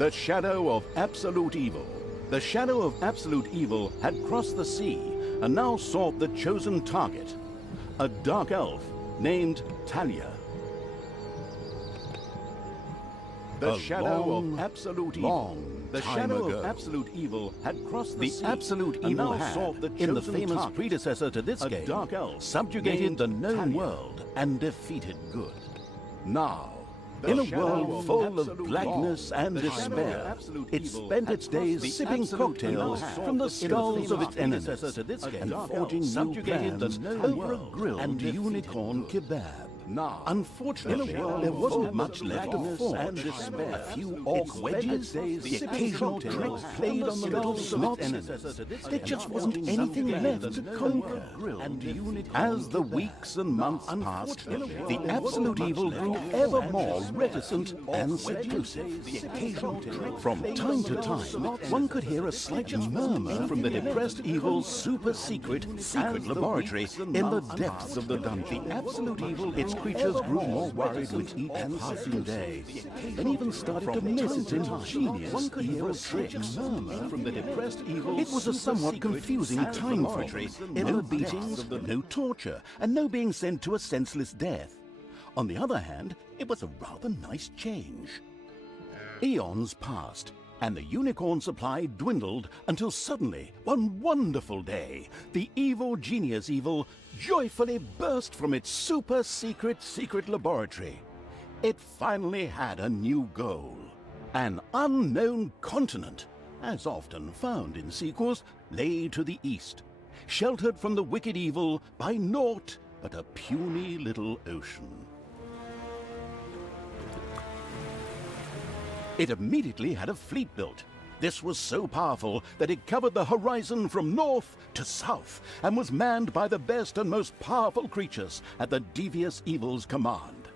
The shadow of absolute evil. The shadow of absolute evil had crossed the sea and now sought the chosen target, a dark elf named Talia. The shadow of absolute evil. The shadow of absolute evil had crossed the sea. The absolute evil had, sought the in the famous target, predecessor to this game, dark elf subjugated the known world and defeated good. Now, in a world full of blackness and despair, it spent its days sipping cocktails from the skulls of its enemies and forging new plans over a grilled unicorn kebab. Unfortunately, there wasn't much left to forge. A few orc wedges, the occasional trick played on the little snots. There just wasn't anything left to conquer. As the weeks and months passed, the absolute evil grew ever more reticent and seductive. From time to time, one could hear a slight murmur from the depressed evil's super-secret laboratory in the depths of the dungeon. The absolute evil, its creatures grew more worried with each passing day, and even started to miss its ingenious one could hear a tricks murmur from the depressed evil. It was a somewhat confusing time for it. No beatings, no torture, and no being sent to a senseless death. On the other hand, it was a rather nice change. Eons passed, and the unicorn supply dwindled until suddenly, one wonderful day, the evil genius evil joyfully burst from its super-secret laboratory. It finally had a new goal. An unknown continent, as often found in sequels, lay to the east, sheltered from the wicked evil by naught but a puny little ocean. It immediately had a fleet built. This was so powerful that it covered the horizon from north to south and was manned by the best and most powerful creatures at the devious evil's command.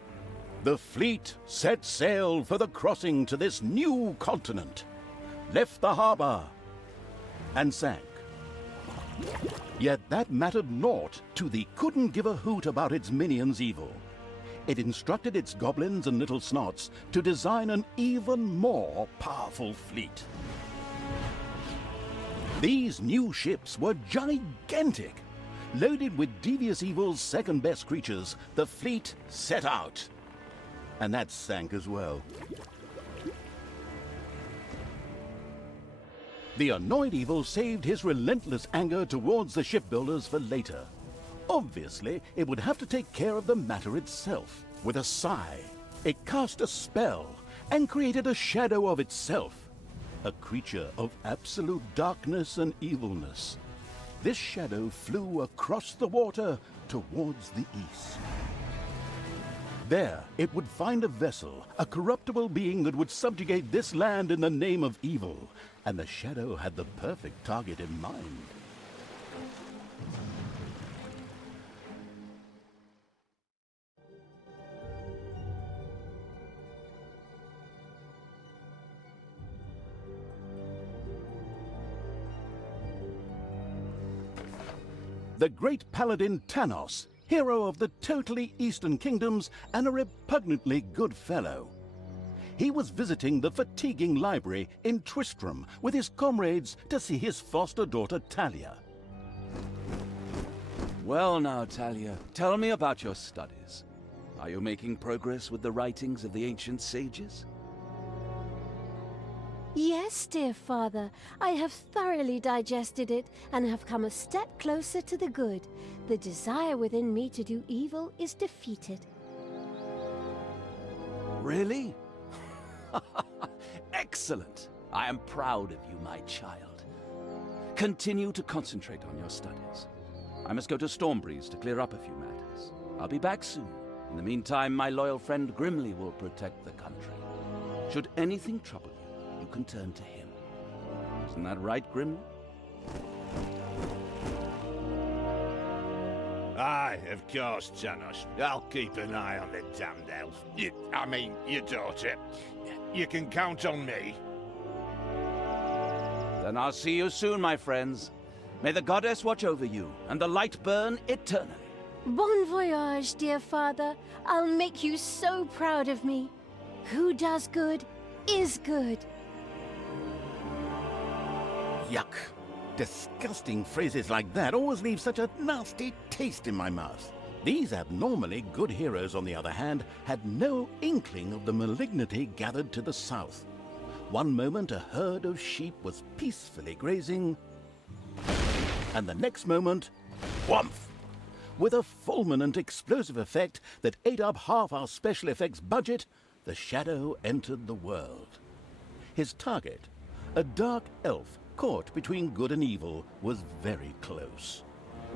The fleet set sail for the crossing to this new continent, left the harbor, and sank. Yet that mattered naught to the couldn't give a hoot about its minions' evil. It instructed its goblins and little snots to design an even more powerful fleet. These new ships were gigantic. Loaded with devious evil's second-best creatures, the fleet set out. And that sank as well. The annoyed evil saved his relentless anger towards the shipbuilders for later. Obviously, it would have to take care of the matter itself. With a sigh, it cast a spell and created a shadow of itself, a creature of absolute darkness and evilness. This shadow flew across the water towards the east. There, it would find a vessel, a corruptible being that would subjugate this land in the name of evil, and the shadow had the perfect target in mind. The great paladin Tanos, hero of the totally Eastern Kingdoms and a repugnantly good fellow. He was visiting the fatiguing library in Tristram with his comrades to see his foster daughter Talia. Well now, Talia, tell me about your studies. Are you making progress with the writings of the ancient sages? Yes, dear father, I have thoroughly digested it and have come a step closer to the good. The desire within me to do evil is defeated. Really? Excellent! I am proud of you, my child. Continue to concentrate on your studies. I must go to Stormbreeze to clear up a few matters. I'll be back soon. In the meantime, my loyal friend Grimly will protect the country. Should anything trouble you, you can turn to him. Isn't that right, Grimly? Aye, of course, Tanos. I'll keep an eye on the damned elf. Your daughter. You can count on me. Then I'll see you soon, my friends. May the goddess watch over you, and the light burn eternally. Bon voyage, dear father. I'll make you so proud of me. Who does good is good. Yuck. Disgusting phrases like that always leave such a nasty taste in my mouth. These abnormally good heroes, on the other hand, had no inkling of the malignity gathered to the south. One moment a herd of sheep was peacefully grazing, and the next moment, whumph! With a fulminant explosive effect that ate up half our special effects budget, the Shadow entered the world. His target, a dark elf caught between good and evil, was very close.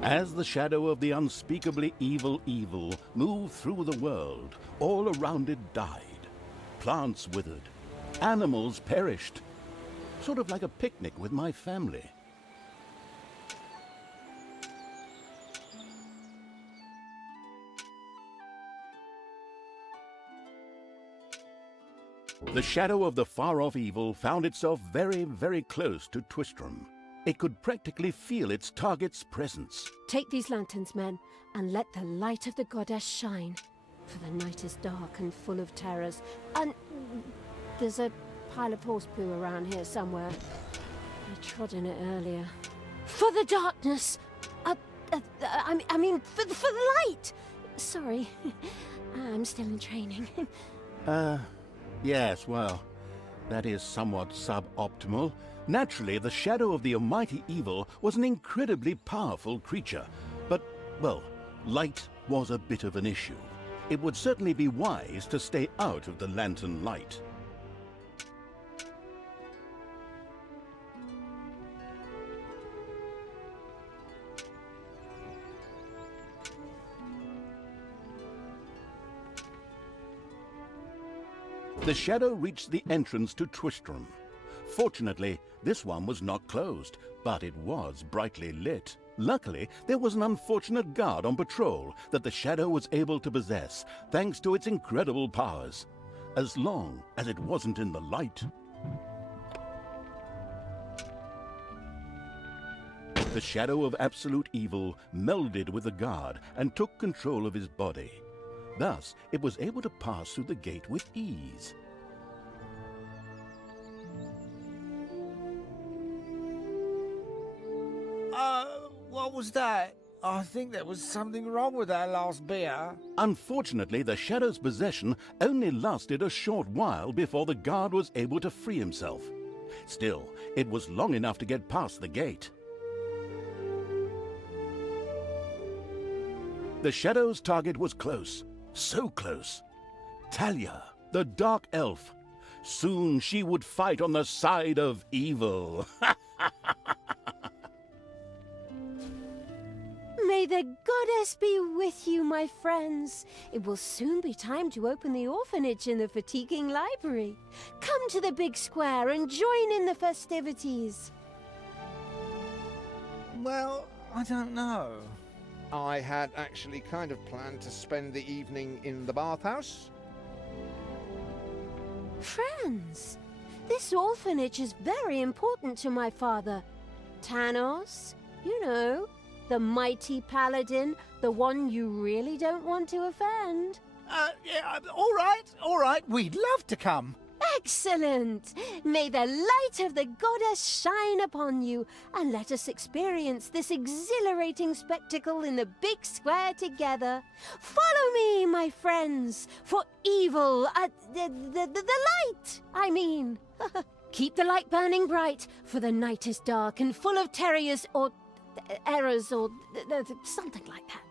As the shadow of the unspeakably evil moved through the world, all around it died. Plants withered. Animals perished. Sort of like a picnic with my family. The shadow of the far-off evil found itself very, very close to Twistram. It could practically feel its target's presence. Take these lanterns, men, and let the light of the goddess shine. For the night is dark and full of terrors. And there's a pile of horse poo around here somewhere. I trod in it earlier. For the darkness! I mean, for the light! Sorry, I'm still in training. Yes, well, that is somewhat suboptimal. Naturally, the shadow of the almighty evil was an incredibly powerful creature. But, well, light was a bit of an issue. It would certainly be wise to stay out of the lantern light. The shadow reached the entrance to Twistram. Fortunately, this one was not closed, but it was brightly lit. Luckily, there was an unfortunate guard on patrol that the shadow was able to possess, thanks to its incredible powers. As long as it wasn't in the light. The shadow of absolute evil melded with the guard and took control of his body. Thus, it was able to pass through the gate with ease. What was that? I think there was something wrong with our last beer. Unfortunately, the shadow's possession only lasted a short while before the guard was able to free himself. Still, it was long enough to get past the gate. The shadow's target was close. So close. Talia, the Dark Elf. Soon she would fight on the side of evil. May the goddess be with you, my friends. It will soon be time to open the orphanage in the fatiguing library. Come to the big square and join in the festivities. Well, I don't know. I had actually kind of planned to spend the evening in the bathhouse. Friends, this orphanage is very important to my father. Tanos, you know, the mighty paladin, the one you really don't want to offend. Yeah, all right, we'd love to come. Excellent! May the light of the goddess shine upon you, and let us experience this exhilarating spectacle in the big square together. Follow me, my friends, for evil, the light, I mean. Keep the light burning bright, for the night is dark and full of terrors or errors or something like that.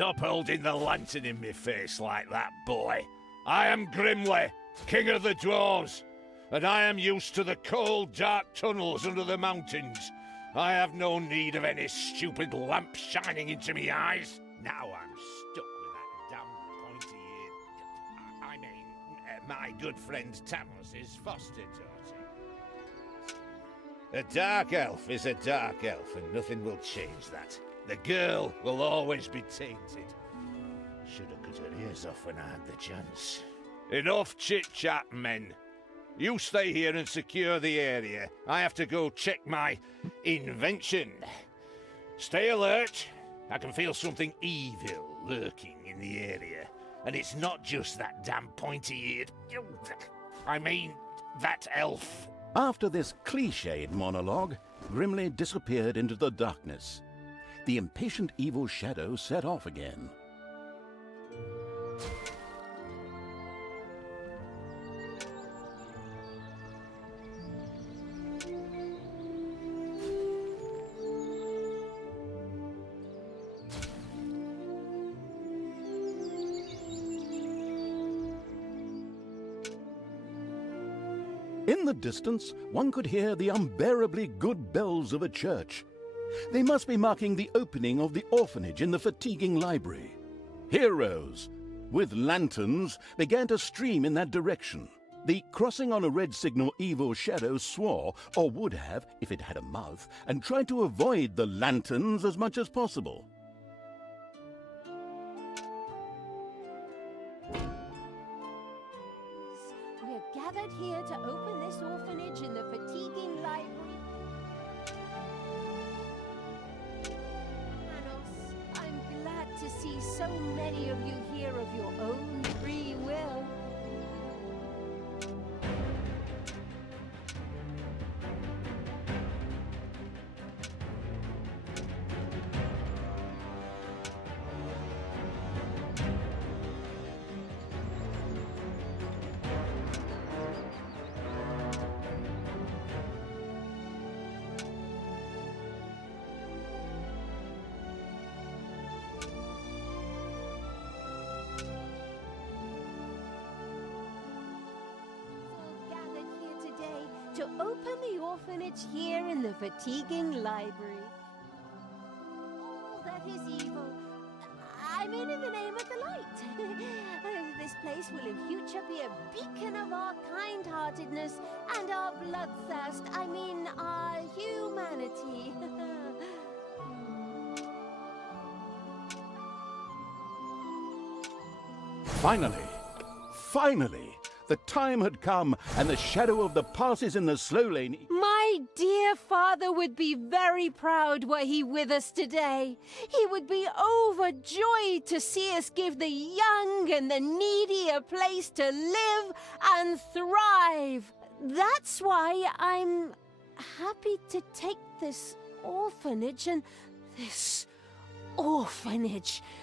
Stop holding the lantern in my face like that, boy. I am Grimly, king of the dwarves, and I am used to the cold, dark tunnels under the mountains. I have no need of any stupid lamp shining into me eyes. Now I'm stuck with that damn pointy-eared... I mean, my good friend Tamos's foster daughter. A dark elf is a dark elf, and nothing will change that. The girl will always be tainted. Should have cut her ears off when I had the chance. Enough chit-chat, men. You stay here and secure the area. I have to go check my invention. Stay alert. I can feel something evil lurking in the area. And it's not just that damn pointy-eared... I mean, that elf. After this cliched monologue, Grimly disappeared into the darkness. The impatient evil shadow set off again. In the distance, one could hear the unbearably good bells of a church. They must be marking the opening of the orphanage in the fatiguing library. Heroes, with lanterns, began to stream in that direction. The crossing on a red signal evil shadow swore, or would have if it had a mouth, and tried to avoid the lanterns as much as possible. We're gathered here to open this orphanage in the fatiguing library. Manos, I'm glad to see so many of you here of your own free will. To open the orphanage here in the fatiguing library. All that is evil, I mean in the name of the light. This place will in future be a beacon of our kind-heartedness and our bloodthirst, I mean our humanity. Finally, the time had come, and the shadow of the passes in the slow lane... My dear father would be very proud were he with us today. He would be overjoyed to see us give the young and the needy a place to live and thrive. That's why I'm happy to take this orphanage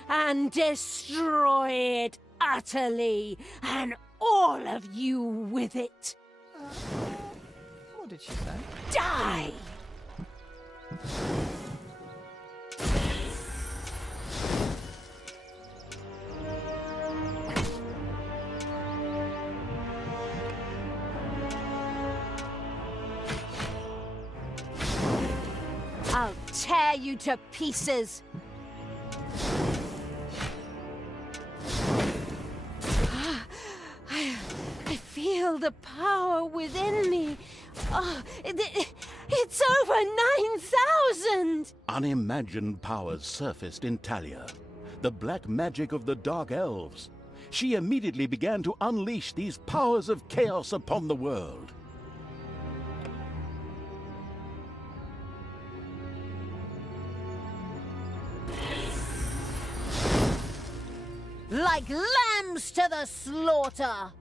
and destroy it utterly, and all of you with it. What did she say? Die! I'll tear you to pieces. I feel the power within me. Oh, it's over 9,000! Unimagined powers surfaced in Talia, the black magic of the Dark Elves. She immediately began to unleash these powers of chaos upon the world. Like lambs to the slaughter!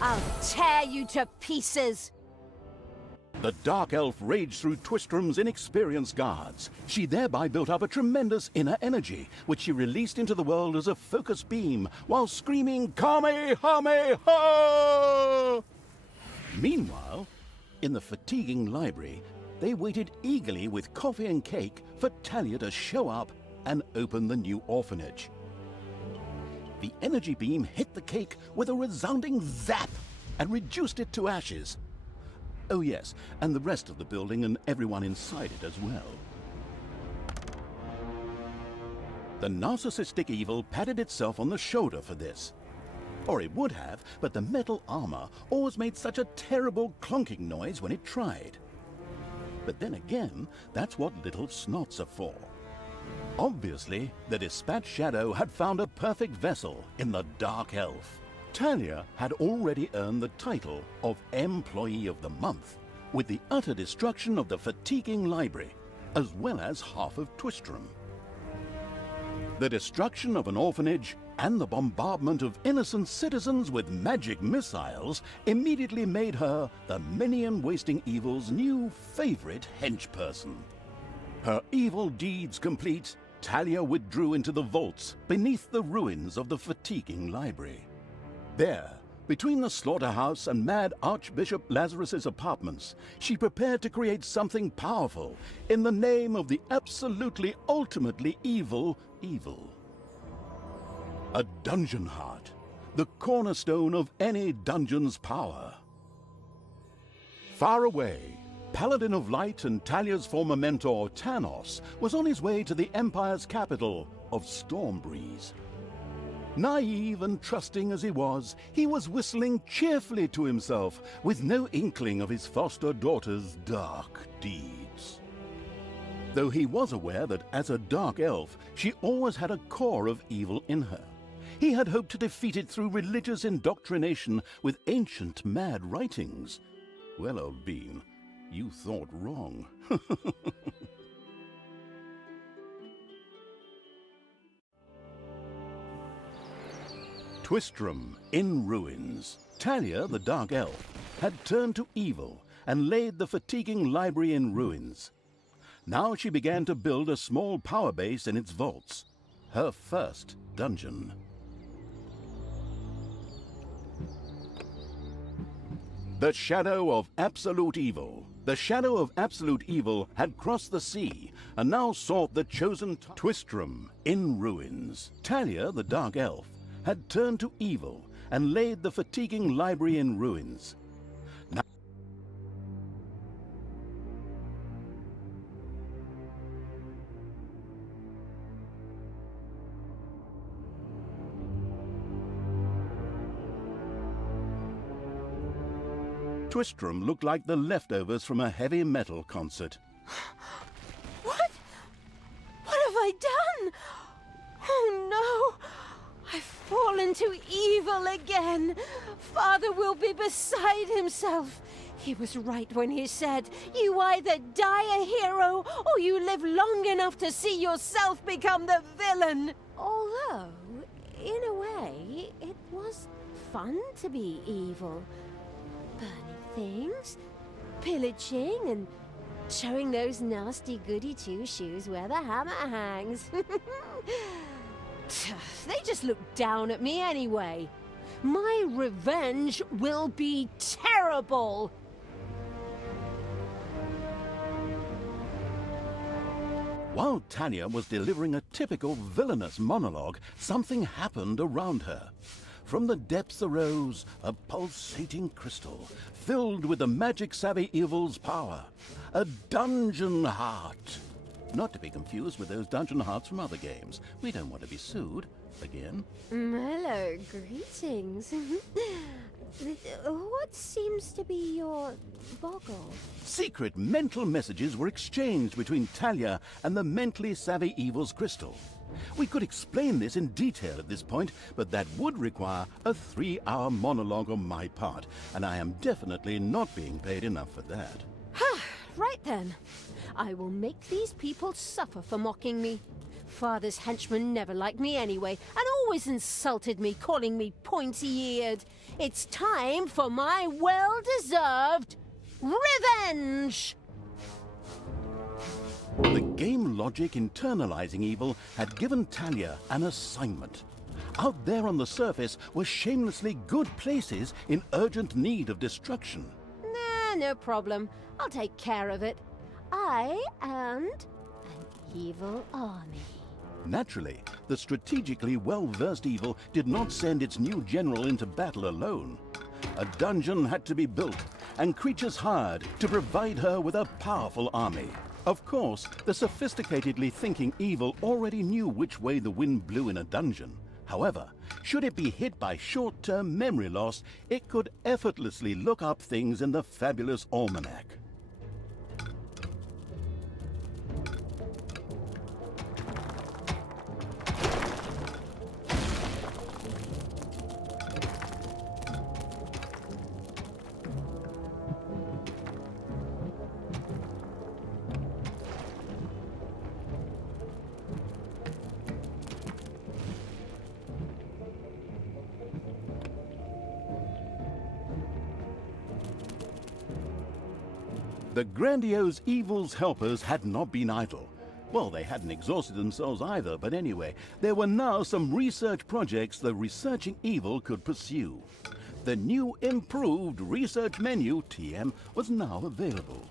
I'll tear you to pieces! The Dark Elf raged through Twistrom's inexperienced guards. She thereby built up a tremendous inner energy, which she released into the world as a focus beam, while screaming, Kamehameha! Meanwhile, in the fatiguing library, they waited eagerly with coffee and cake for Talia to show up and open the new orphanage. The energy beam hit the cake with a resounding zap and reduced it to ashes. Oh yes, and the rest of the building and everyone inside it as well. The narcissistic evil patted itself on the shoulder for this. Or it would have, but the metal armor always made such a terrible clonking noise when it tried. But then again, that's what little snots are for. Obviously, the Dispatch Shadow had found a perfect vessel in the Dark Elf. Talia had already earned the title of Employee of the Month, with the utter destruction of the fatiguing library, as well as half of Twistrom. The destruction of an orphanage and the bombardment of innocent citizens with magic missiles immediately made her the minion-wasting evil's new favorite henchperson. Her evil deeds complete, Talia withdrew into the vaults beneath the ruins of the fatiguing library. There, between the slaughterhouse and Mad Archbishop Lazarus's apartments, she prepared to create something powerful in the name of the absolutely ultimately evil. A dungeon heart, the cornerstone of any dungeon's power. Far away, Paladin of Light and Talia's former mentor, Tanos, was on his way to the Empire's capital of Stormbreeze. Naive and trusting as he was whistling cheerfully to himself, with no inkling of his foster daughter's dark deeds. Though he was aware that as a Dark Elf, she always had a core of evil in her. He had hoped to defeat it through religious indoctrination with ancient mad writings. Well, old bean, you thought wrong. Twistrom in ruins. Talia, the Dark Elf, had turned to evil and laid the fatiguing library in ruins. Now she began to build a small power base in its vaults, her first dungeon. The shadow of absolute evil. The shadow of absolute evil had crossed the sea and now sought the chosen Twistrom in ruins. Talia, the Dark Elf, had turned to evil and laid the fatiguing library in ruins. Now Twistrom looked like the leftovers from a heavy metal concert. What? What have I done? Oh no! I've fallen to evil again. Father will be beside himself. He was right when he said, you either die a hero or you live long enough to see yourself become the villain. Although, in a way, it was fun to be evil. Burning things, pillaging, and showing those nasty goody two-shoes where the hammer hangs. They just look down at me anyway. My revenge will be terrible. While Talia was delivering a typical villainous monologue, something happened around her. From the depths arose a pulsating crystal, filled with the magic-savvy evil's power. A dungeon heart. Not to be confused with those dungeon hearts from other games. We don't want to be sued again. Hello, greetings. What seems to be your boggle? Secret mental messages were exchanged between Talia and the mentally savvy evil's crystal. We could explain this in detail at this point, but that would require a 3-hour monologue on my part, and I am definitely not being paid enough for that. Right then. I will make these people suffer for mocking me. Father's henchmen never liked me anyway, and always insulted me, calling me pointy-eared. It's time for my well-deserved Revenge! The game logic internalizing evil had given Talia an assignment. Out there on the surface were shamelessly good places in urgent need of destruction. Nah, no problem. I'll take care of it. I and an evil army. Naturally, the strategically well-versed evil did not send its new general into battle alone. A dungeon had to be built, and creatures hired to provide her with a powerful army. Of course, the sophisticatedly thinking evil already knew which way the wind blew in a dungeon. However, should it be hit by short-term memory loss, it could effortlessly look up things in the fabulous almanac. The grandiose evil's helpers had not been idle. Well, they hadn't exhausted themselves either, but anyway, there were now some research projects the researching evil could pursue. The new improved research menu, TM, was now available.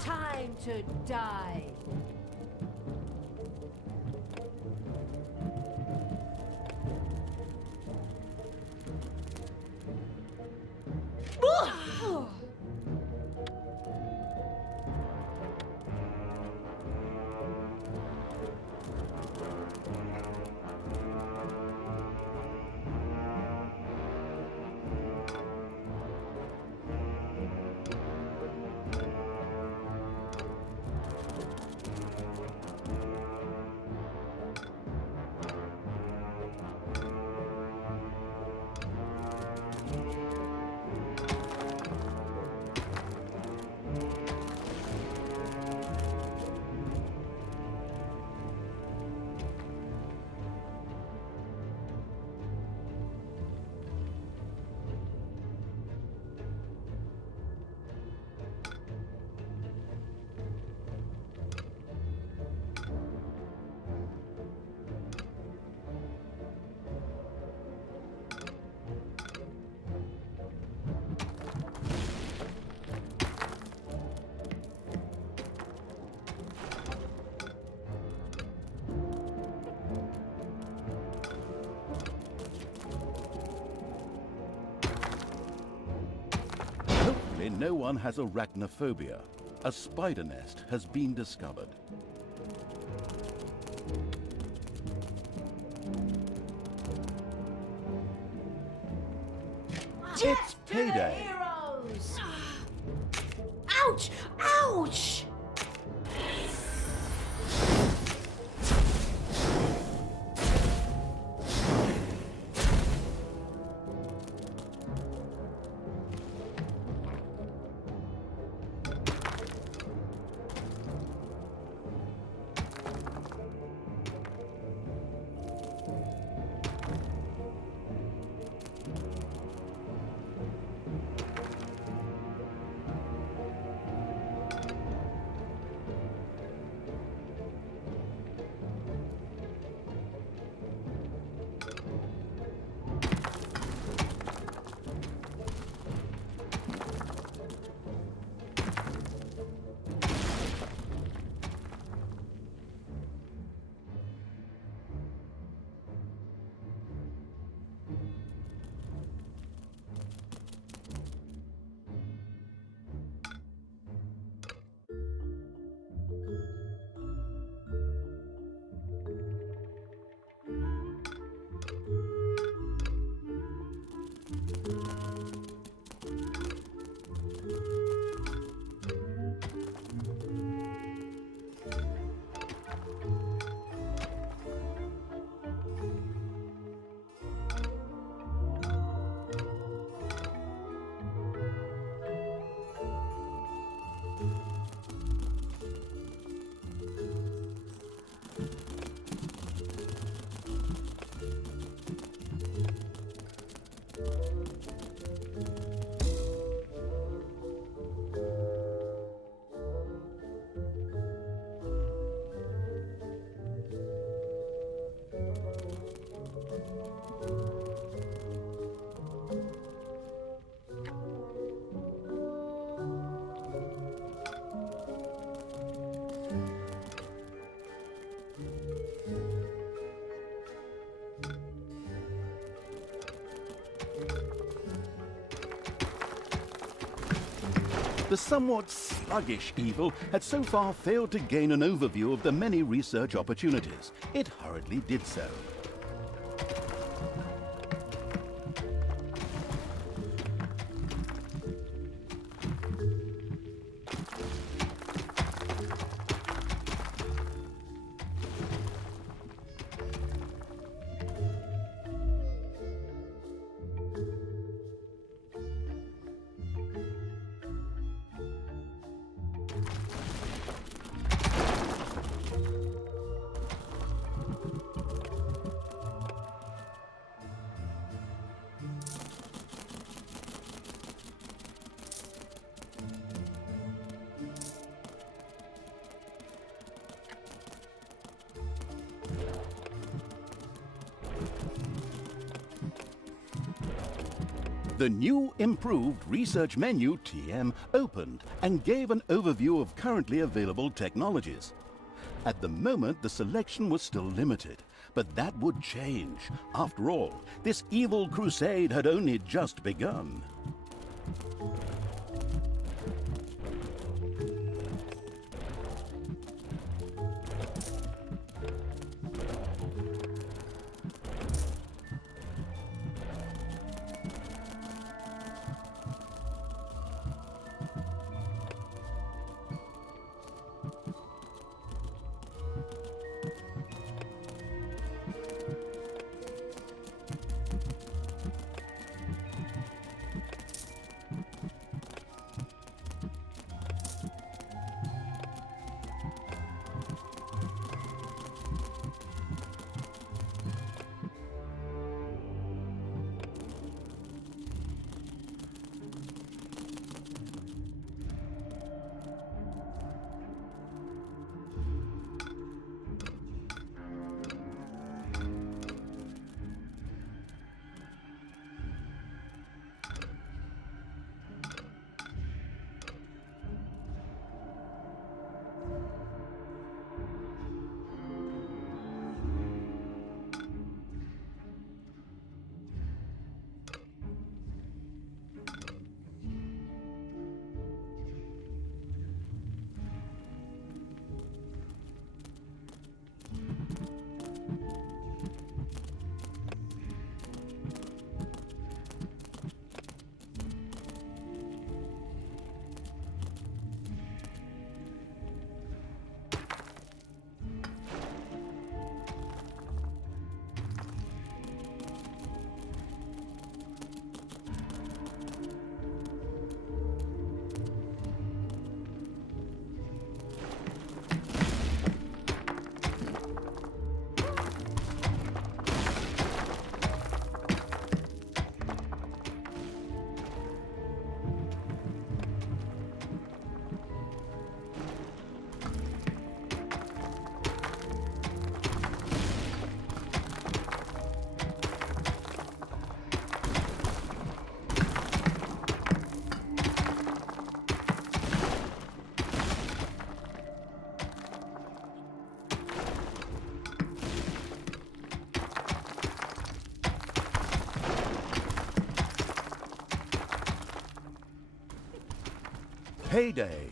Time to die. Hopefully no one has arachnophobia. A spider nest has been discovered. It's payday! Heroes! Ouch! Ouch! the somewhat sluggish evil had so far failed to gain an overview of the many research opportunities. It hurriedly did so. The new improved research menu, TM, opened and gave an overview of currently available technologies. At the moment, the selection was still limited, but that would change. After all, this evil crusade had only just begun. Payday.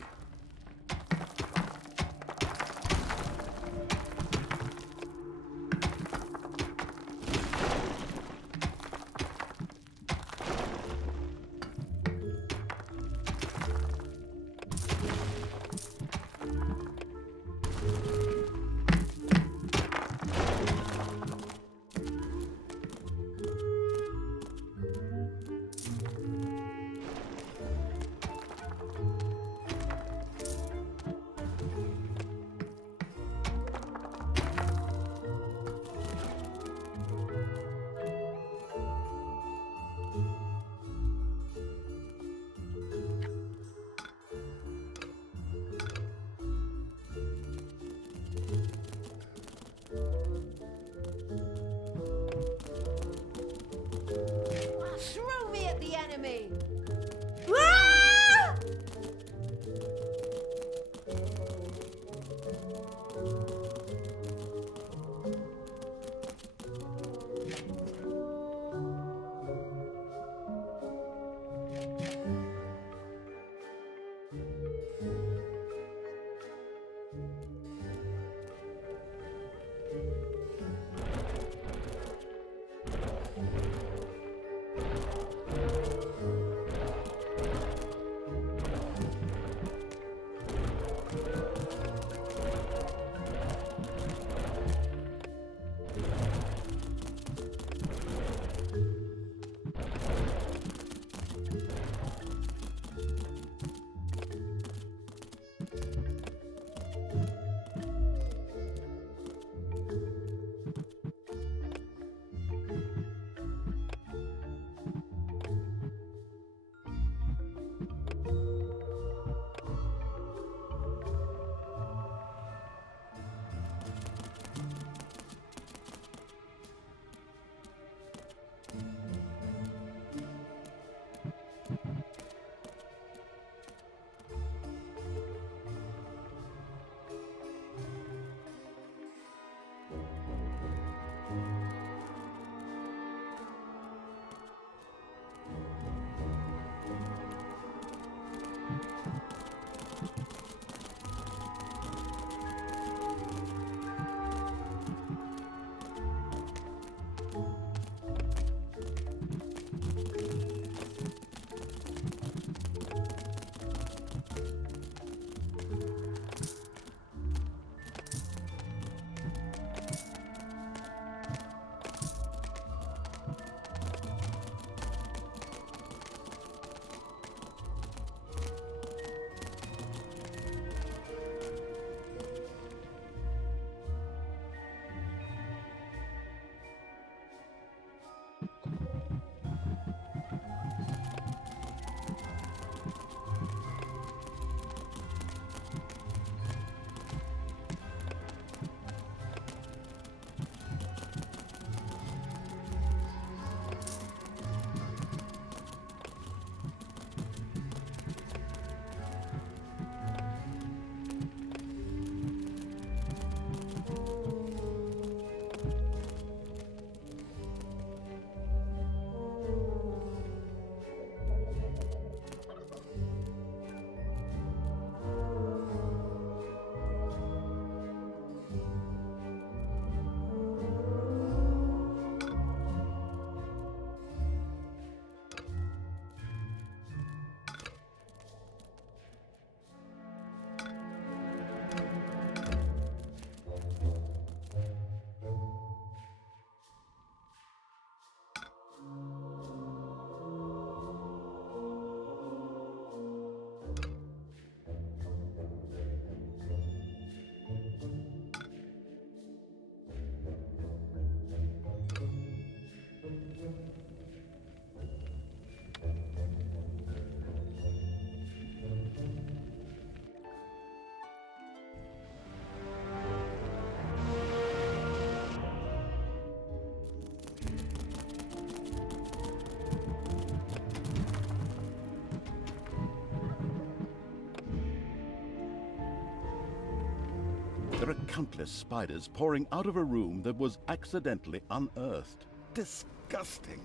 There are countless spiders pouring out of a room that was accidentally unearthed. Disgusting.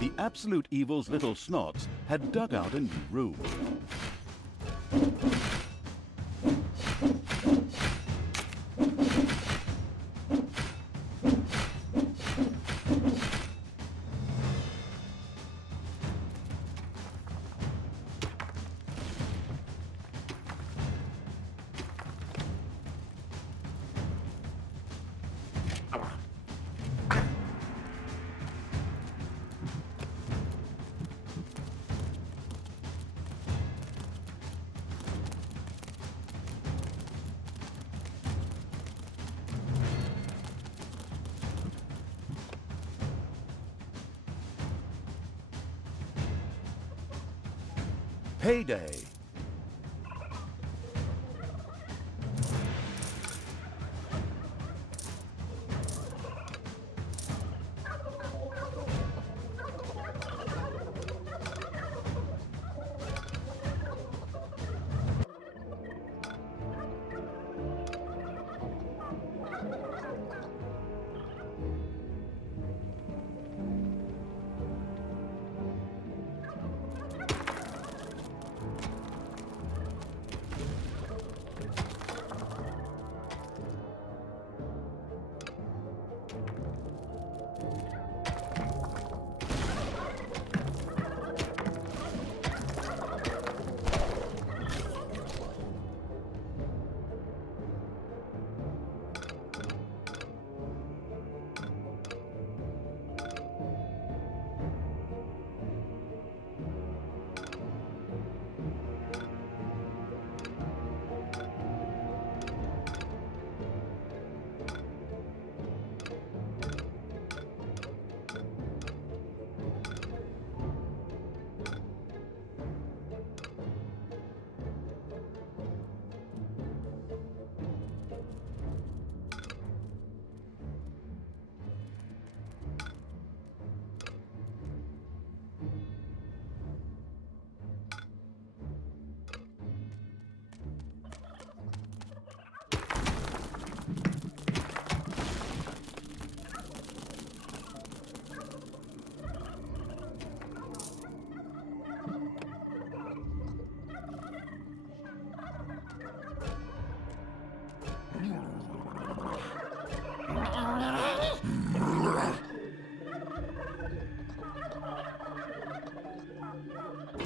The Absolute Evil's little snots had dug out a new room. Payday.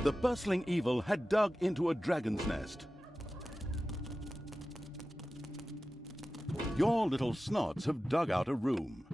The bustling evil had dug into a dragon's nest. Your little snots have dug out a room.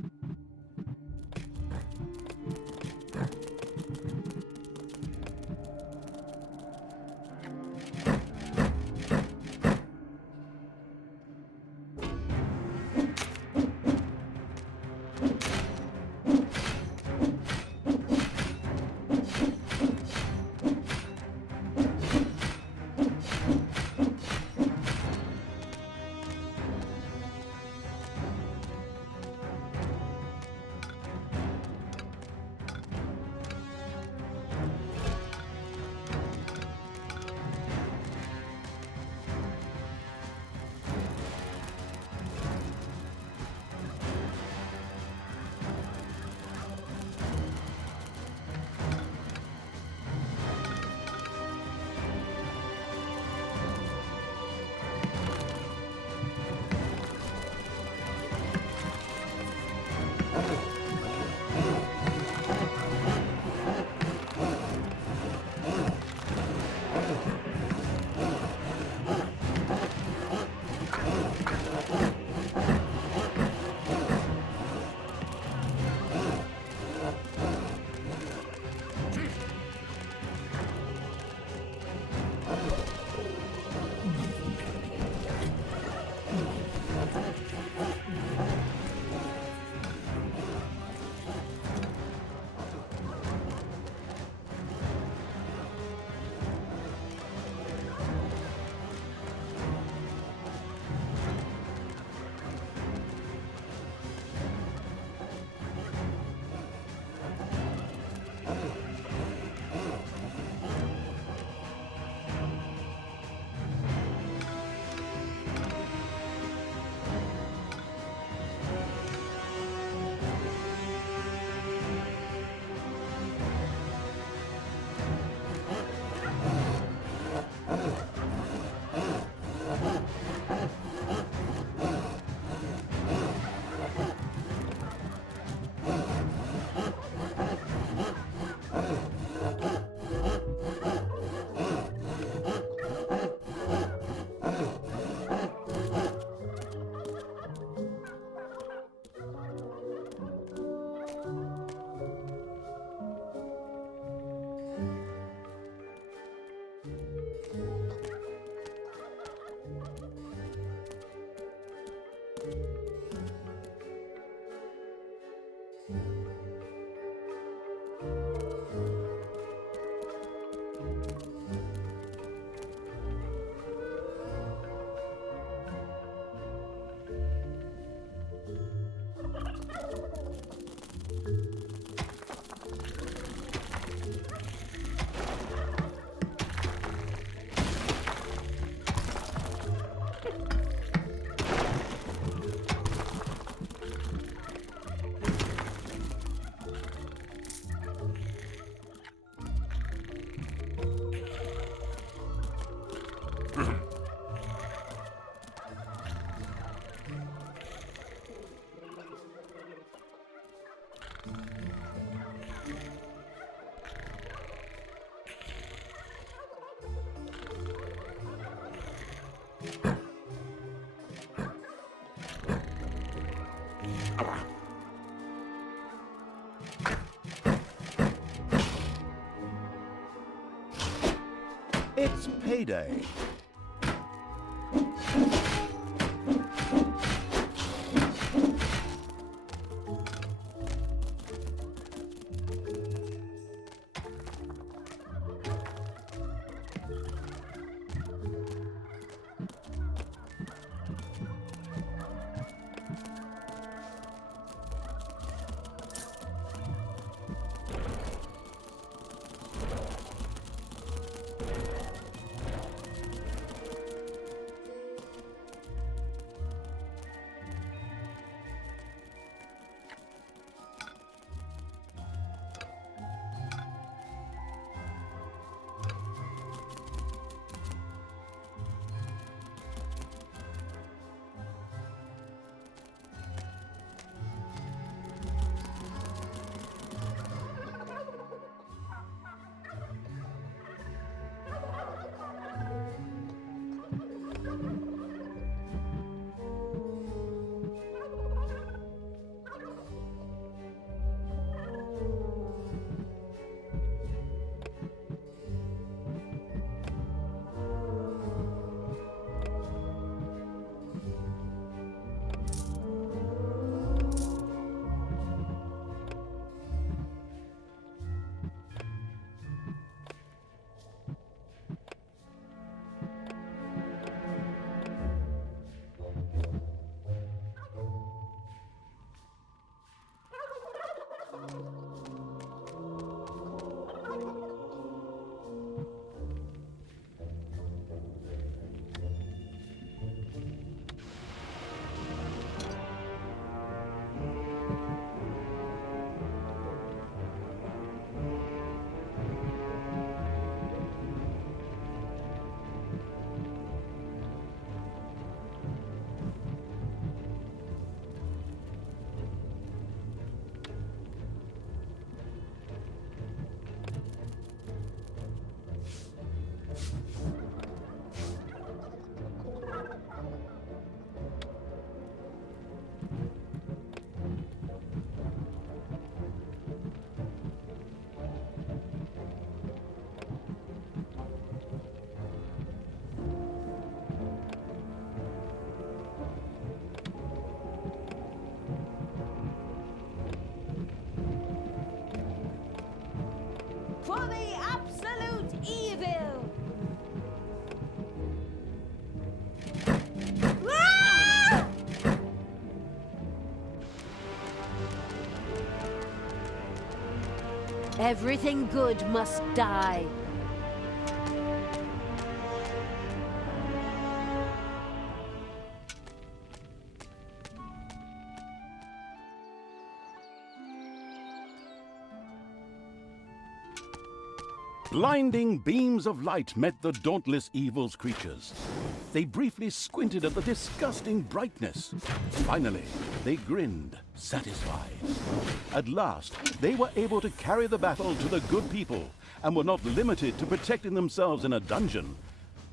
It's payday. For the absolute evil! Ah! Everything good must die. Blinding beams of light met the dauntless evil's creatures. They briefly squinted at the disgusting brightness. Finally, they grinned, satisfied. At last, they were able to carry the battle to the good people and were not limited to protecting themselves in a dungeon,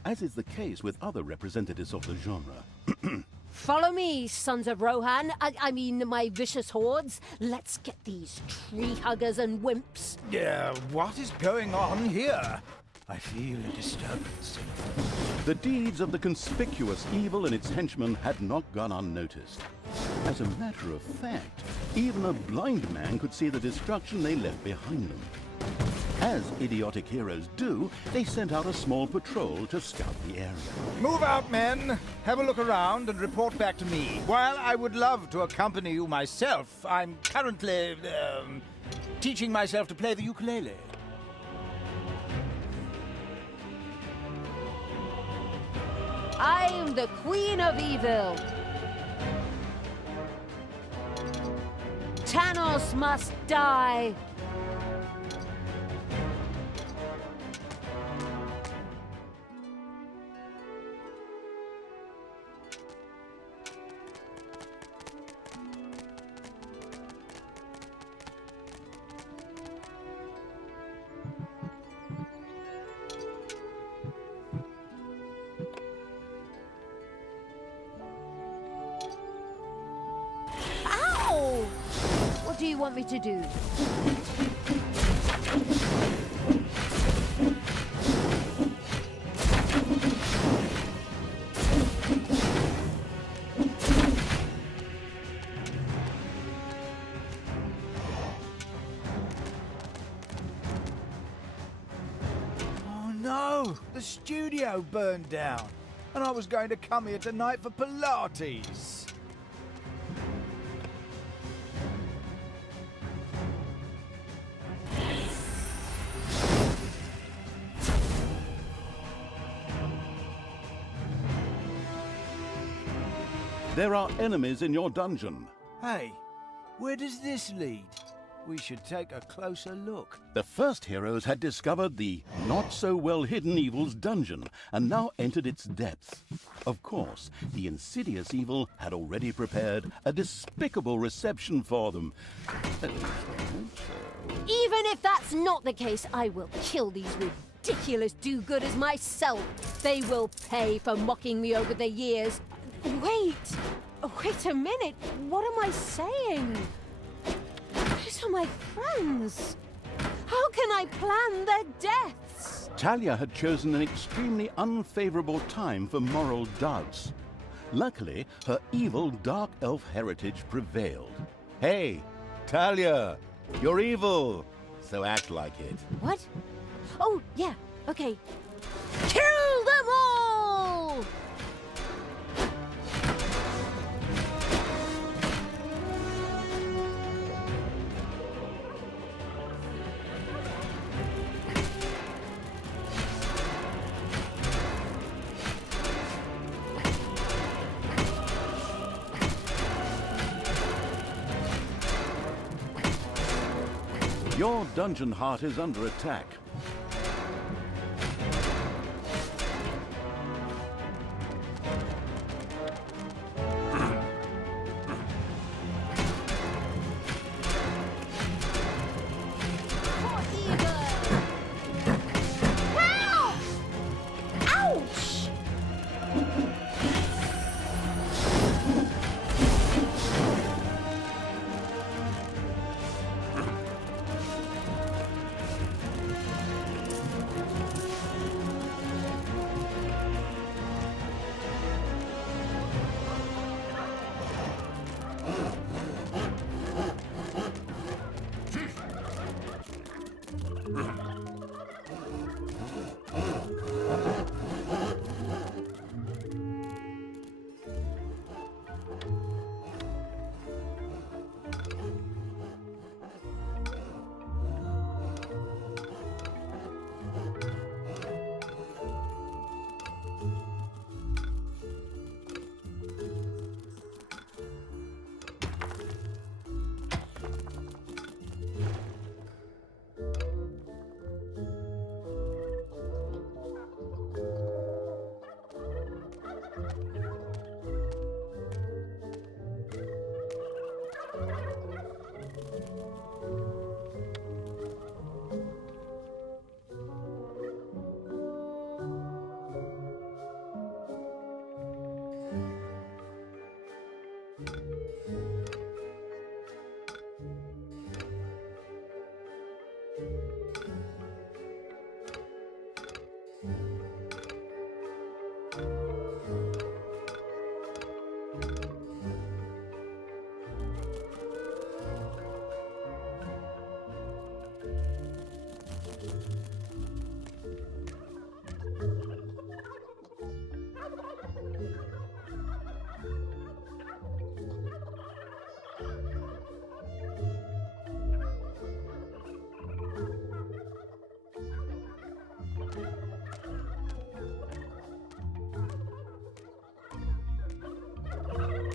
as is the case with other representatives of the genre. Follow me, sons of Rohan. I mean, my vicious hordes. Let's get these tree huggers and wimps. What is going on here? I feel a disturbance. The deeds of the conspicuous evil and its henchmen had not gone unnoticed. As a matter of fact, even a blind man could see the destruction they left behind them. As idiotic heroes do, they sent out a small patrol to scout the area. Move out, men. Have a look around and report back to me. While I would love to accompany you myself, I'm currently, teaching myself to play the ukulele. I am the Queen of Evil. Tanos must die. do you want me to do? Oh no! The studio burned down. And I was going to come here tonight for Pilates. There are enemies in your dungeon. Hey, where does this lead? We should take a closer look. The first heroes had discovered the not-so-well-hidden evil's dungeon and now entered its depths. Of course, the insidious evil had already prepared a despicable reception for them. Even if that's not the case, I will kill these ridiculous do-gooders myself. They will pay for mocking me over the years. Wait a minute. What am I saying? These are my friends. How can I plan their deaths? Talia had chosen an extremely unfavorable time for moral doubts. Luckily, her evil dark elf heritage prevailed. Hey, Talia, you're evil, so act like it. What? Oh, yeah, okay. Kill them all! Your dungeon heart is under attack. Ouch!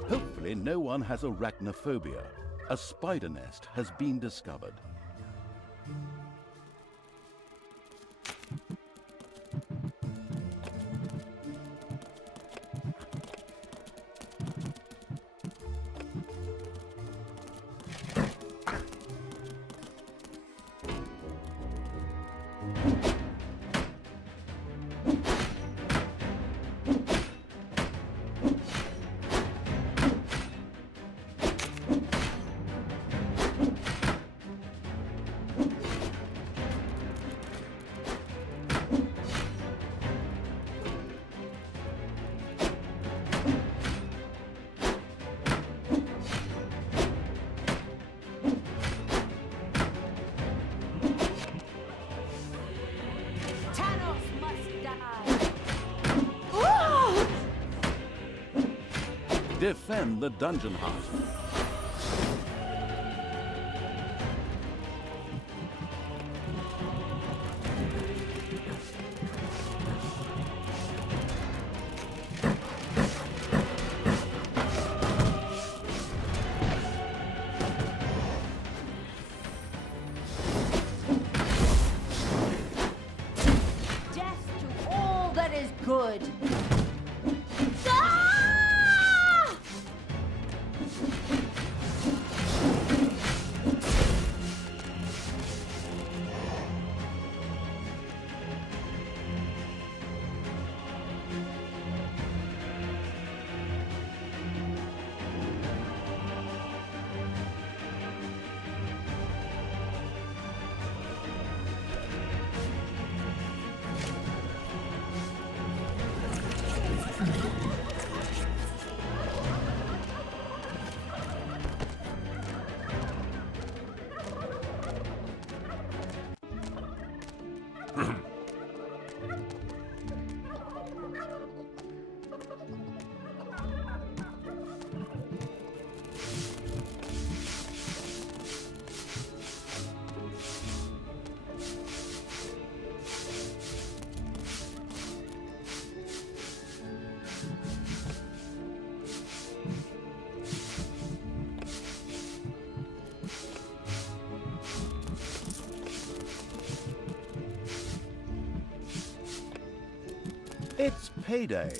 Hopefully no one has arachnophobia. A spider nest has been discovered. Defend the dungeon heart. Death to all that is good. Ah! It's payday.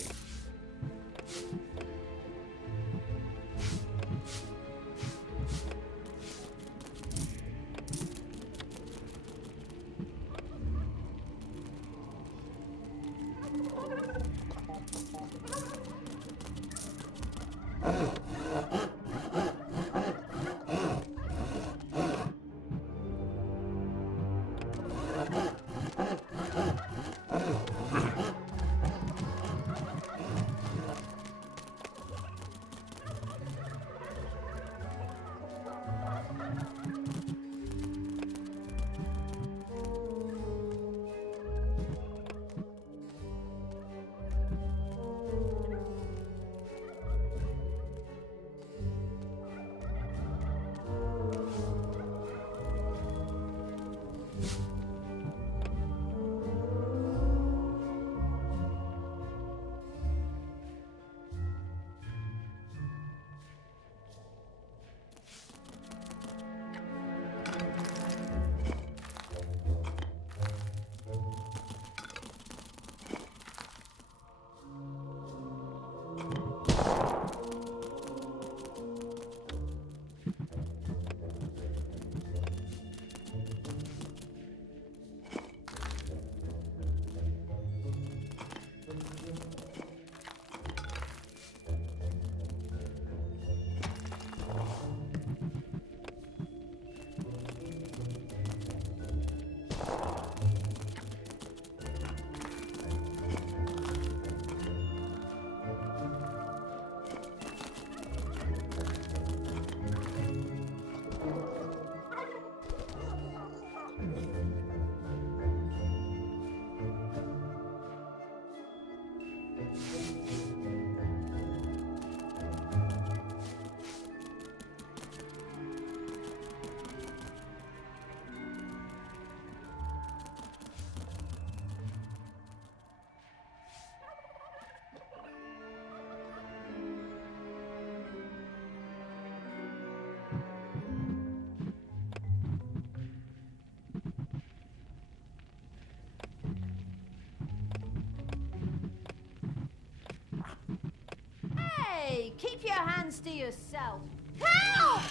Hey, keep your hands to yourself. Help!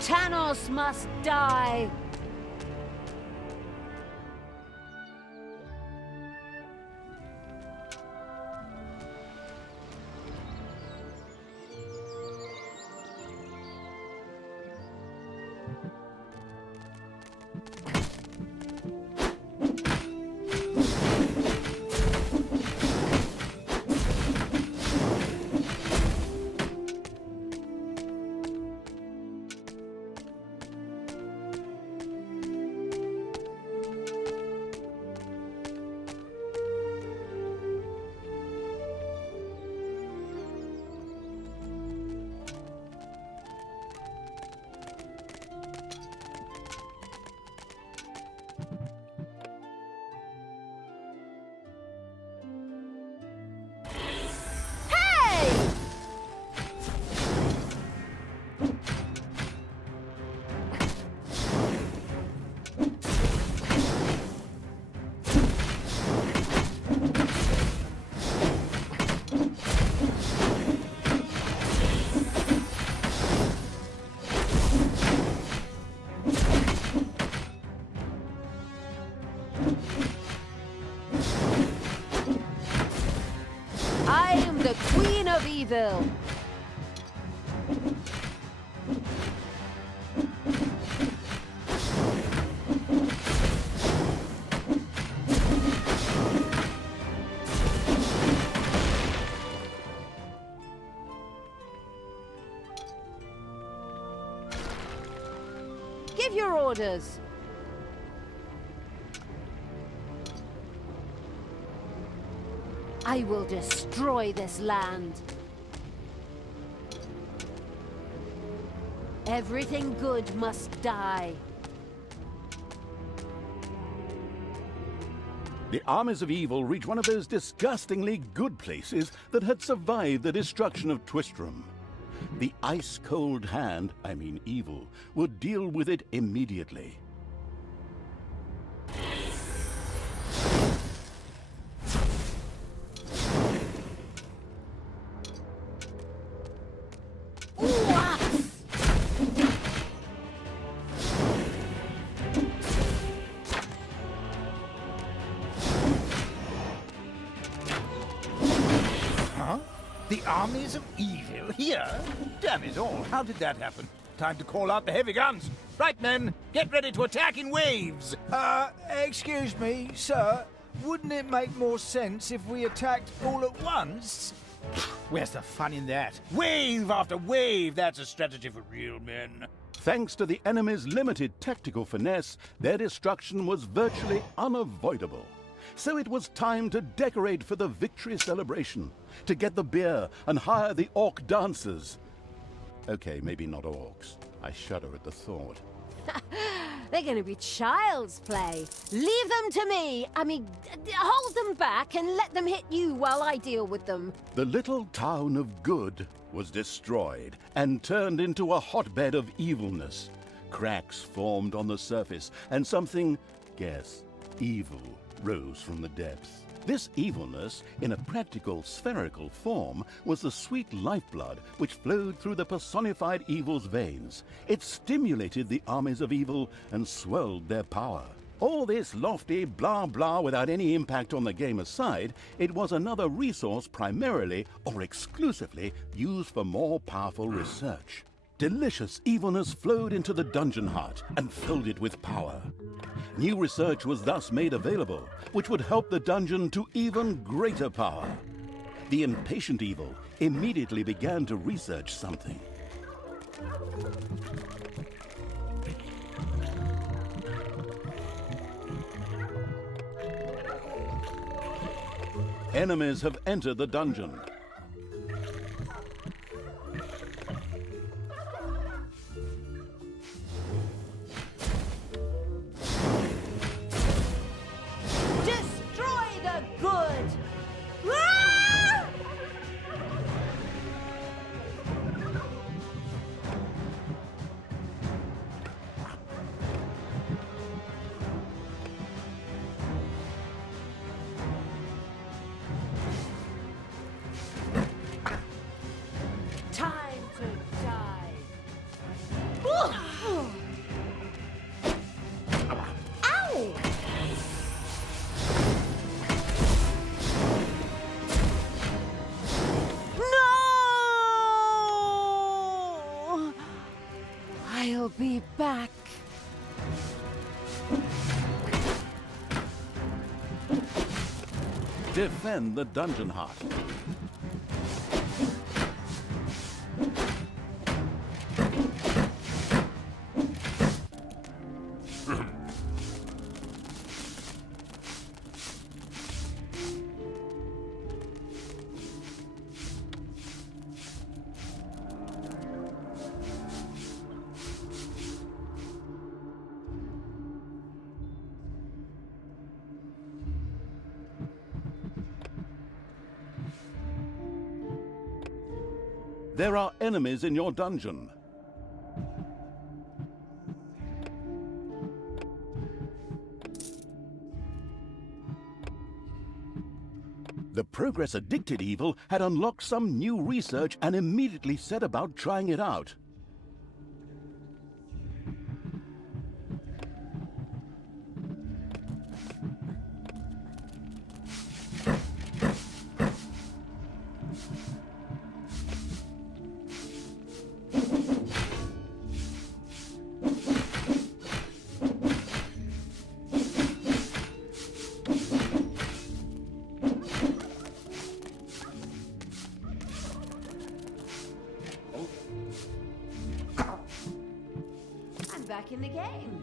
Tanos must die. I am the Queen of Evil. Give your orders. I will destroy this land. Everything good must die. The armies of evil reach one of those disgustingly good places that had survived the destruction of Twistram. The ice-cold hand, I mean evil, would deal with it immediately. The armies of evil here? Damn it all, how did that happen? Time to call out the heavy guns. Right, men, get ready to attack in waves. Excuse me, sir. Wouldn't it make more sense if we attacked all at once? Where's the fun in that? Wave after wave, that's a strategy for real men. Thanks to the enemy's limited tactical finesse, their destruction was virtually unavoidable. So it was time to decorate for the victory celebration, to get the beer and hire the orc dancers. Okay, maybe not orcs. I shudder at the thought. They're going to be child's play. Leave them to me. I mean, hold them back and let them hit you while I deal with them. The little town of Good was destroyed and turned into a hotbed of evilness. Cracks formed on the surface, and something, guess, evil rose from the depths. This evilness, in a practical spherical form, was the sweet lifeblood which flowed through the personified evil's veins. It stimulated the armies of evil and swelled their power. All this lofty blah blah without any impact on the game aside, it was another resource primarily or exclusively used for more powerful research. Delicious evilness flowed into the dungeon heart and filled it with power. New research was thus made available, which would help the dungeon to even greater power. The impatient evil immediately began to research something. Enemies have entered the dungeon. I'll be back. Defend the dungeon heart. There are enemies in your dungeon. The progress-addicted evil had unlocked some new research and immediately set about trying it out. in the game.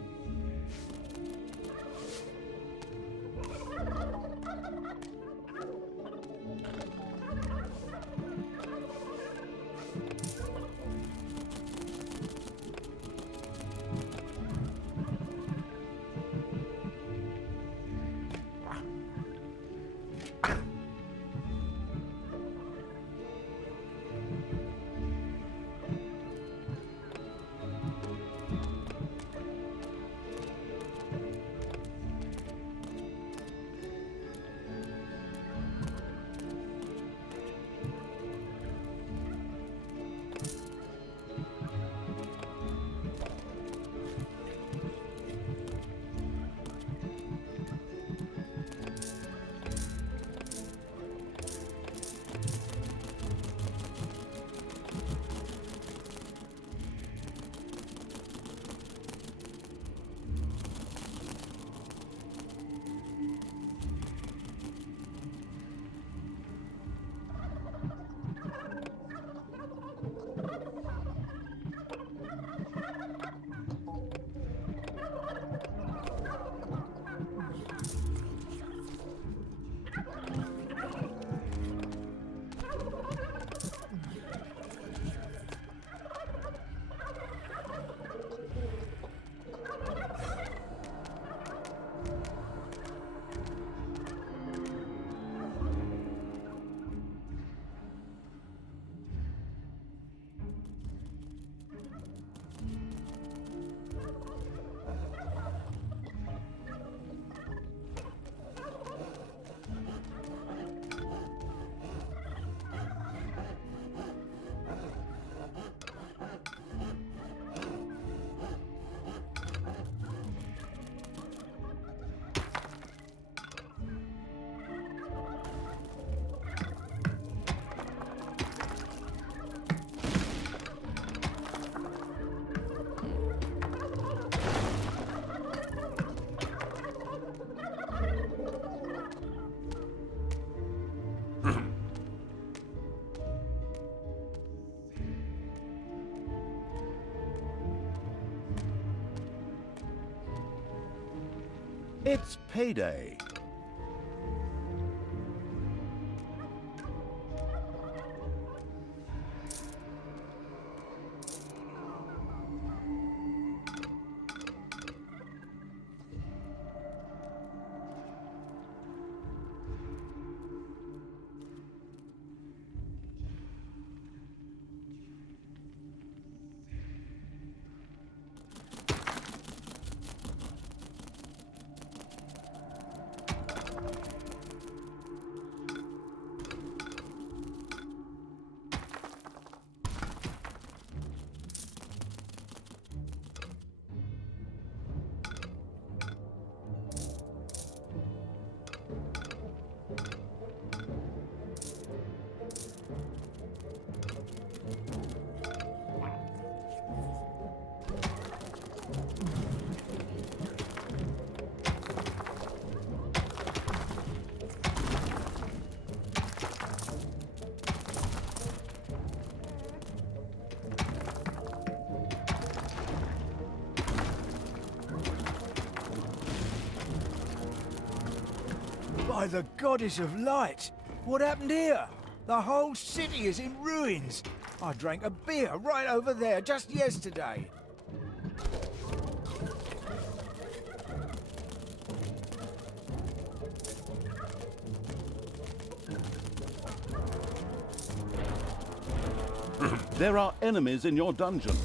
It's payday. By the goddess of light! What happened here? The whole city is in ruins. I drank a beer right over there just yesterday. There are enemies in your dungeon.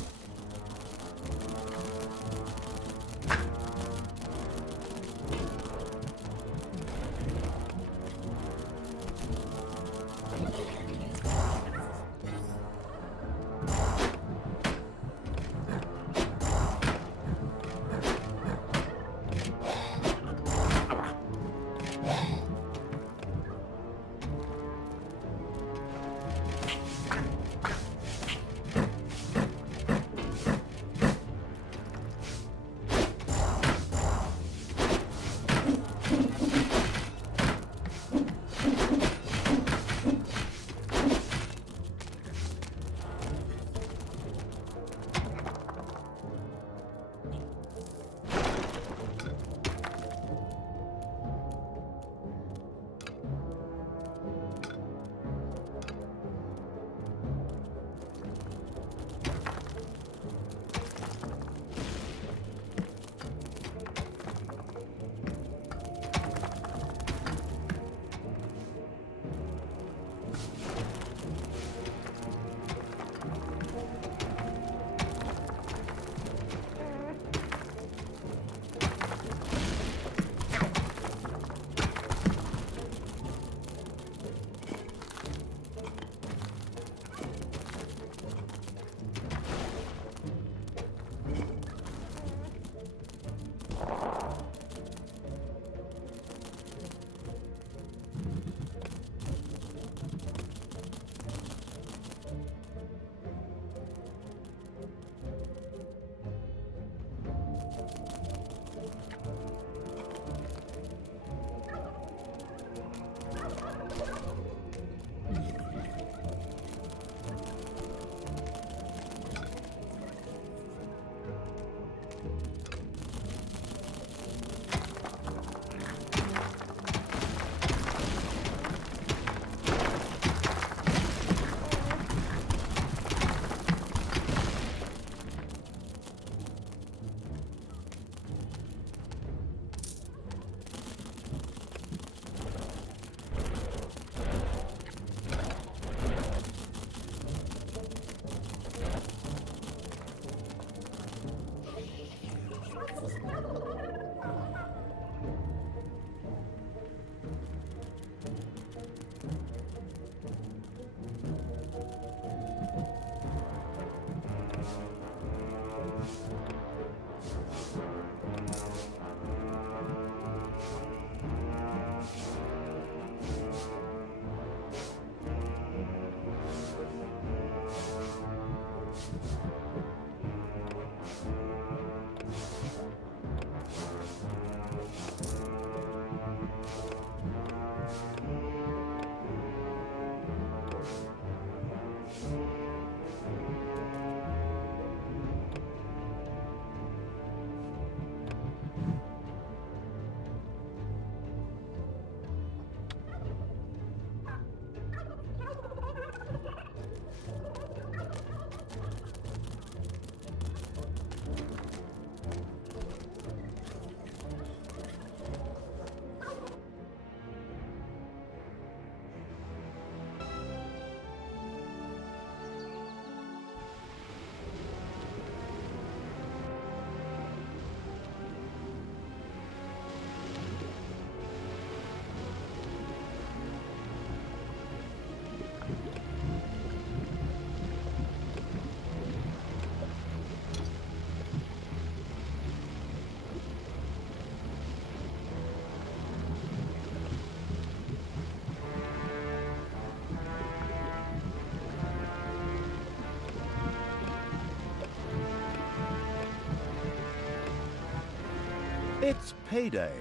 It's payday.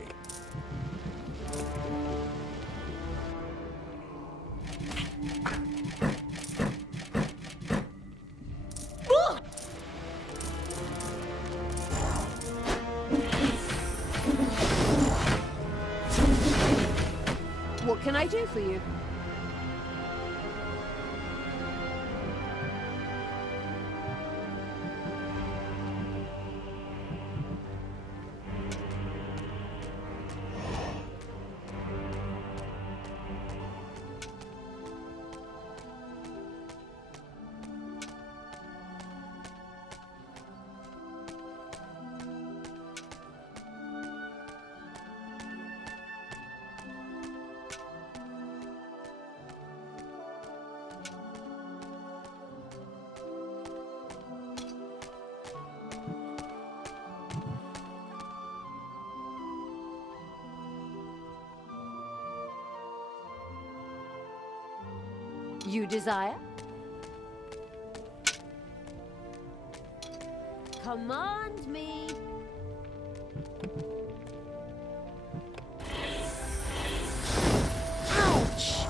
What can I do for you? You desire? Command me. Ouch!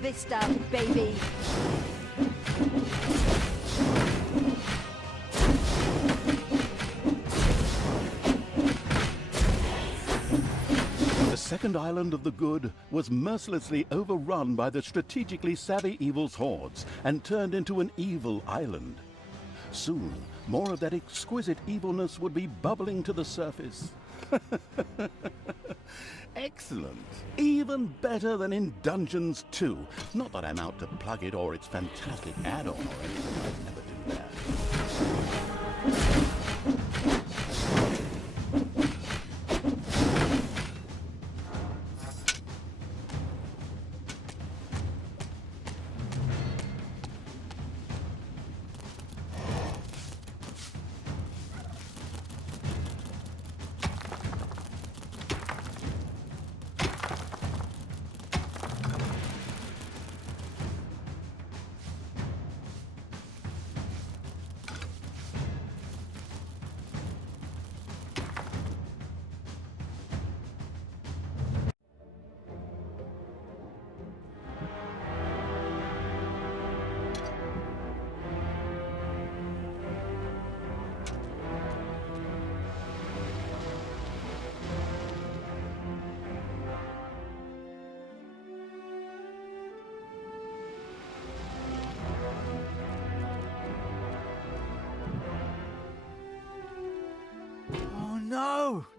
Vista, baby. The second island of the good was mercilessly overrun by the strategically savvy evil's hordes and turned into an evil island. Soon, more of that exquisite evilness would be bubbling to the surface. Excellent. Even better than in Dungeons 2. Not that I'm out to plug it or its fantastic add-on or anything. I'd never do that.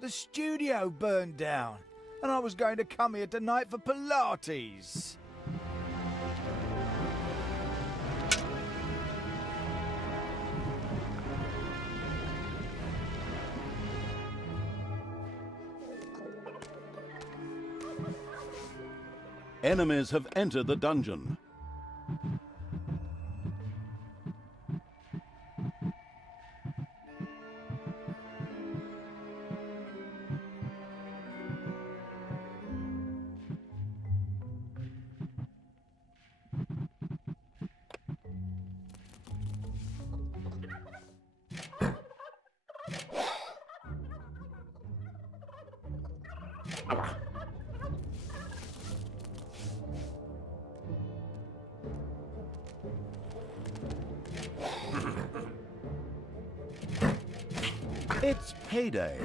The studio burned down, and I was going to come here tonight for Pilates. Enemies have entered the dungeon. It's payday.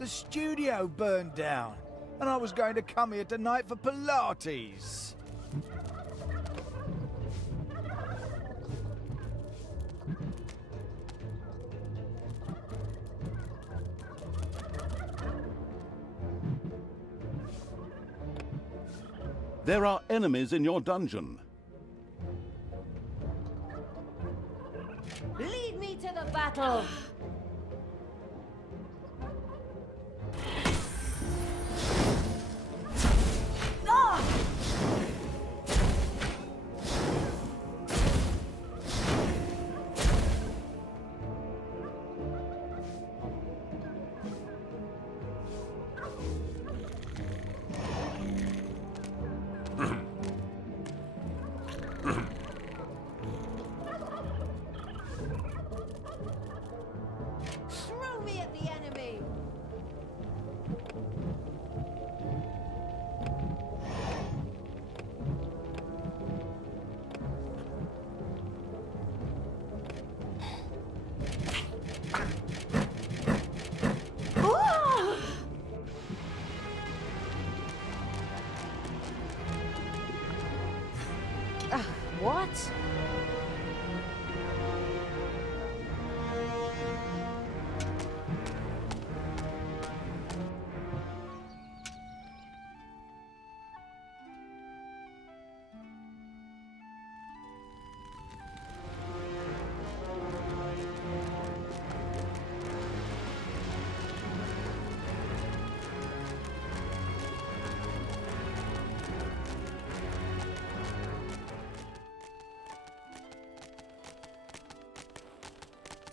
The studio burned down, and I was going to come here tonight for Pilates. There are enemies in your dungeon. Lead me to the battle! Throw me at the enemy! What?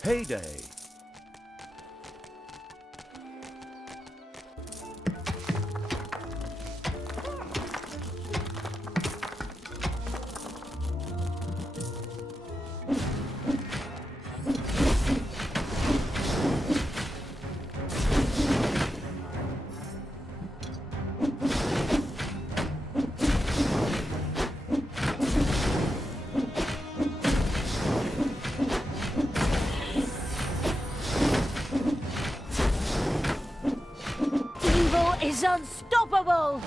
Payday. Evil is unstoppable!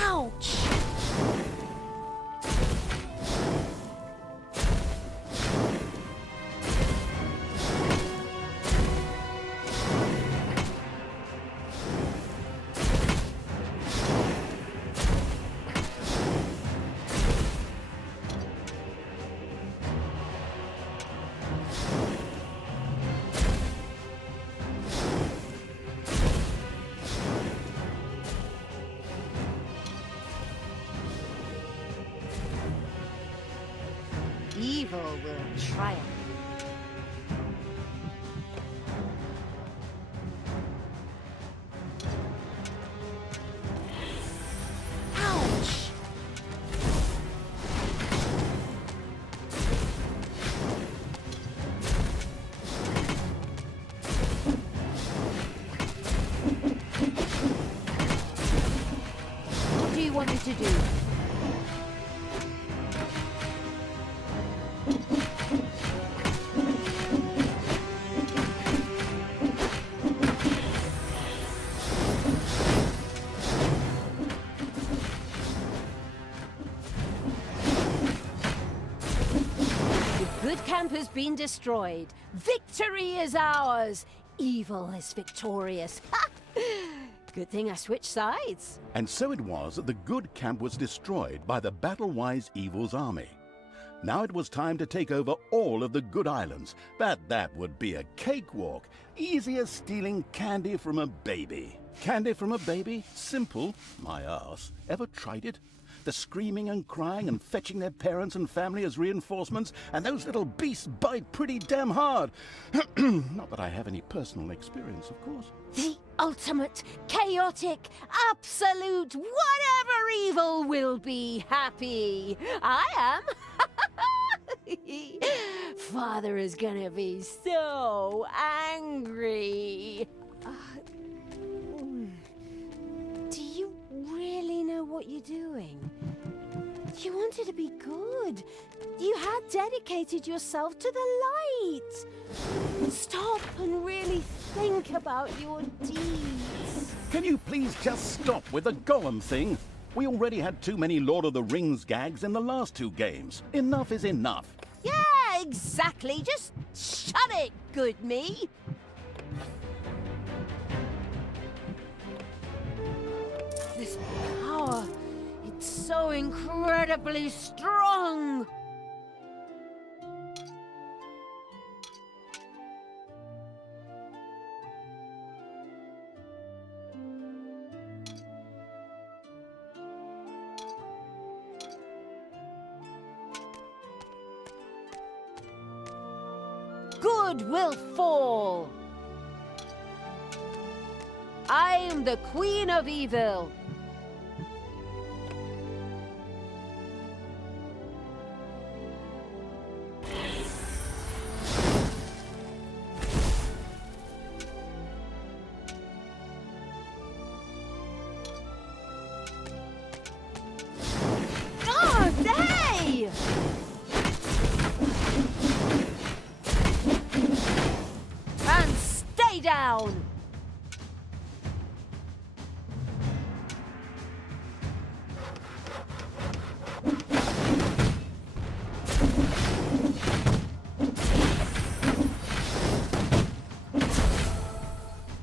Ouch! Evil will triumph. Ouch! What do you want me to do? camp has been destroyed. Victory is ours. Evil is victorious. Ha! Good thing I switched sides. And so it was that the good camp was destroyed by the battle-wise evil's army. Now it was time to take over all of the good islands, but that would be a cakewalk, easy as stealing candy from a baby. Candy from a baby? Simple, my arse. Ever tried it? The screaming and crying and fetching their parents and family as reinforcements, and those little beasts bite pretty damn hard. Not that I have any personal experience, of course. The ultimate, chaotic, absolute, whatever evil will be happy. I am. Father is gonna be so angry. Do you really know what you're doing? You wanted to be good. You had dedicated yourself to the light. Stop and really think about your deeds. Can you please just stop with the golem thing? We already had too many Lord of the Rings gags in the last 2 games. Enough is enough. Yeah, exactly. Just shut it, good me. This power, it's so incredibly strong. Good will fall. I am the Queen of Evil. Oh, they! And stay down!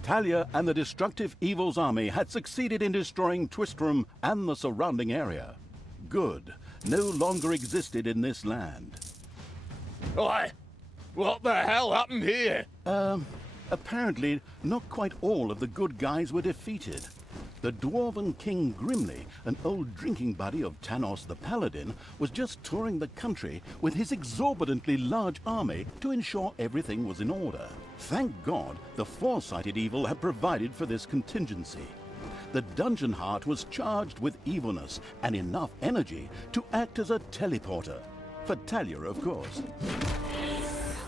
Talia and the destructive evil's army had succeeded in destroying Twistram and the surrounding area. Good no longer existed in this land. Why? What the hell happened here? Apparently, not quite all of the good guys were defeated. The dwarven King Grimly, an old drinking buddy of Tanos the Paladin, was just touring the country with his exorbitantly large army to ensure everything was in order. Thank God the foresighted evil had provided for this contingency. The Dungeon Heart was charged with evilness and enough energy to act as a teleporter. For Talia, of course.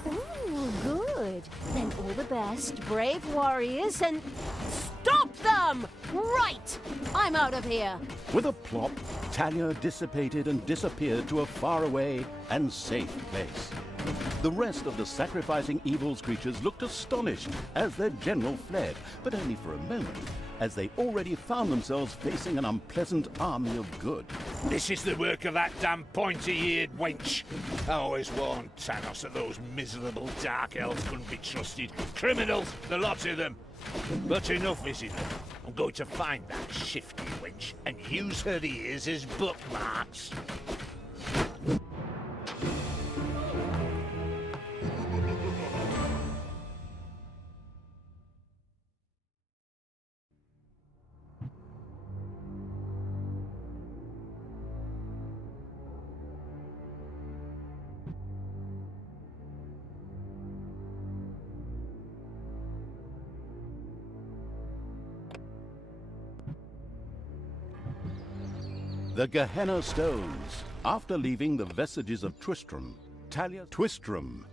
Ooh, good. Then all the best, brave warriors, and stop them! Right! I'm out of here. With a plop, Talia dissipated and disappeared to a faraway and safe place. The rest of the sacrificing evil's creatures looked astonished as their general fled, but only for a moment, as they already found themselves facing an unpleasant army of good. This is the work of that damn pointy-eared wench. I always warned Tanos that those miserable dark elves couldn't be trusted. Criminals, the lot of them. But enough is enough. I'm going to find that shifty wench and use her ears as bookmarks. The Gehenna Stones. After leaving the vestiges of Twistram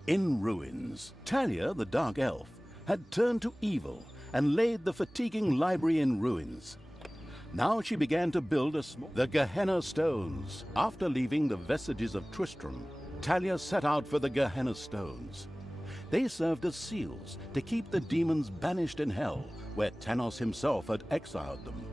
in ruins. Talia, the Dark Elf, had turned to evil and laid the fatiguing library in ruins. Now she began to build the Gehenna Stones. After leaving the vestiges of Twistram, Talia set out for the Gehenna Stones. They served as seals to keep the demons banished in hell, where Tanos himself had exiled them.